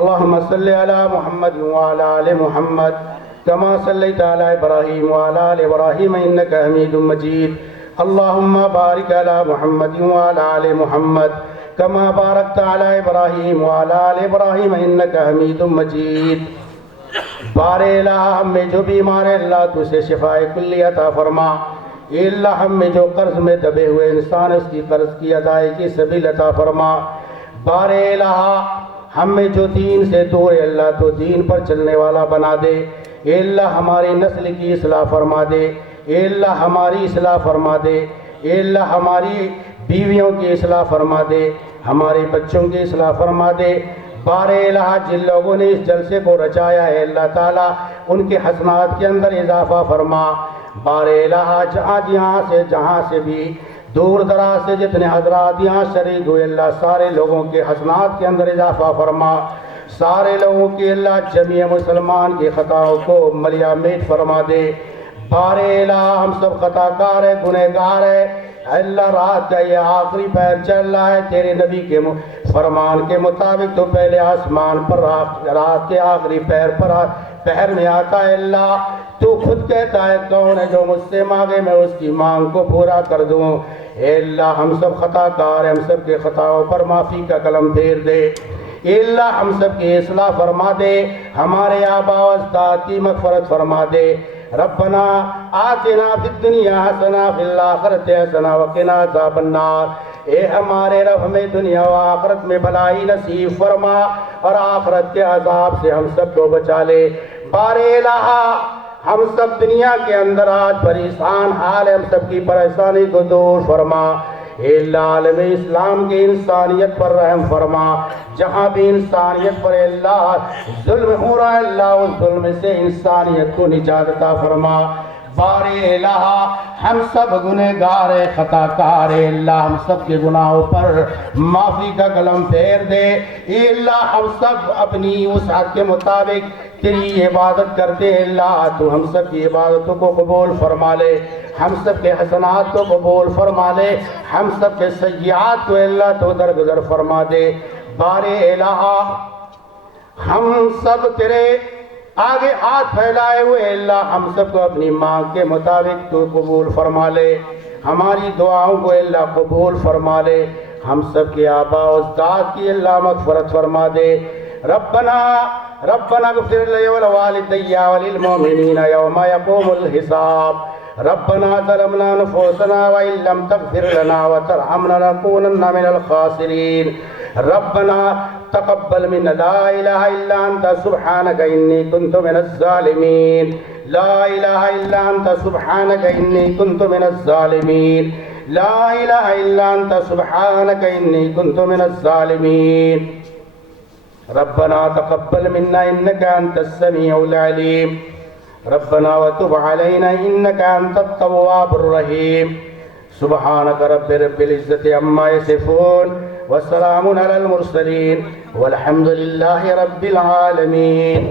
اللهم صل على محمد وعلى آل محمد كما صليت على إبراهيم وعلى آل إبراهيم إنك حميد مجيد. اللهم بارك على محمد وعلى آل محمد كما باركت على إبراهيم وعلى آل إبراهيم إنك حميد مجيد. بار الہ ہم میں جو بیمار ہے اللہ تو اسے شفاء کلی عطا فرما. اے اللہ ہم میں جو قرض میں دبے ہوئے انسان اس کی قرض کی ادائیگی کی سبیل عطا فرما. بار الہ ہم میں جو دین سے دور ہے اللہ تو دین پر چلنے والا بنا دے. اے اللہ ہماری نسل کی اصلاح فرما دے. اے اللہ ہماری اصلاح فرما دے. اے اللہ ہماری بیویوں کی اصلاح فرما دے. ہمارے بچوں کی اصلاح فرما دے. بار الہ جن لوگوں نے اس جلسے کو رچایا ہے اللہ تعالیٰ ان کے حسنات کے اندر اضافہ فرما. بار الہ جہاں سے بھی دور دراز سے جتنے حضرات یہاں شریک ہوئے اللہ سارے لوگوں کے حسنات کے اندر اضافہ فرما. سارے لوگوں کی اللہ جمیع مسلمان کی خطاؤں کو ملیا میٹ فرما دے. بار الہ ہم سب خطا کار ہے گنہگار ہے اللہ. رات کا یہ آخری پہر چل رہا ہے تیرے نبی کے فرمان کے مطابق تو پہلے آسمان پر رات کے آخری پہر میں آتا ہے اللہ. تو خود کہتا ہے کون ہے جو مجھ سے مانگے میں اس کی مانگ کو پورا کر دوں. اے اللہ ہم سب خطا کار ہیں ہم سب کے خطاؤں پر معافی کا قلم پھیر دے. اے اللہ ہم سب کی اصلاح فرما دے. ہمارے آباء و اجداد کی مغفرت فرما دے. ربنا آتنا فی الدنیا حسنہ فی الآخرۃ حسنہ وقنا عذاب النار. اے ہمارے رب ہمیں دنیا و آخرت میں بھلائی نصیب فرما اور آخرت کے عذاب سے ہم سب کو بچا لے. بار الہ ہم سب دنیا کے اندر آج پریشان حال ہے ہم سب کی پریشانی کو دور فرما. اے اللہ عالم اسلام کی انسانیت پر رحم فرما. جہاں بھی انسانیت پر اللہ ظلم ہو رہا ہے اللہ اس ظلم سے انسانیت کو نجات عطا فرما. بار الہ ہم سب گنہگار ہیں خطا کار ہیں اللہ ہم سب کے گناہوں پر معافی کا قلم پھیر دے. اے اللہ ہم سب اپنی وسعت کے مطابق تیری عبادت کرتے ہیں اللہ تو ہم سب کی عبادتوں کو قبول فرما لے. ہم سب کے حسنات کو قبول فرما لے. ہم سب کے سیئات کو اللہ تو درگزر فرما دے. بار الہ ہم سب تیرے آگے ہاتھ پھیلائے ہوئے اللہ ہم سب کو اپنی مانگ کے مطابق تو قبول فرما لے. ہماری دعاؤں کو اللہ قبول فرما لے. ہم سب کے آباء و اجداد کی اللہ مغفرت فرما دے. ربنا اغفر لی ولوالدی وللمؤمنین یوم یقوم الحساب. ربنا ظلمنا نفوسنا وإن لم تغفر لنا وترحمنا لنكونن من الخاسرين. ربنا تقبل منا لا إله إلا أنت سبحانك إني كنت من الظالمين. لا إله إلا أنت سبحانك إني كنت من الظالمين. لا إله إلا أنت سبحانك إني كنت من الظالمين. ربنا تقبل منا إنك أنت السميع العليم. ربنا وتب علينا إنك أنت التواب الرحيم. سبحانك رب العزة عما يصفون وسلام على المرسلين والحمد لله رب العالمين.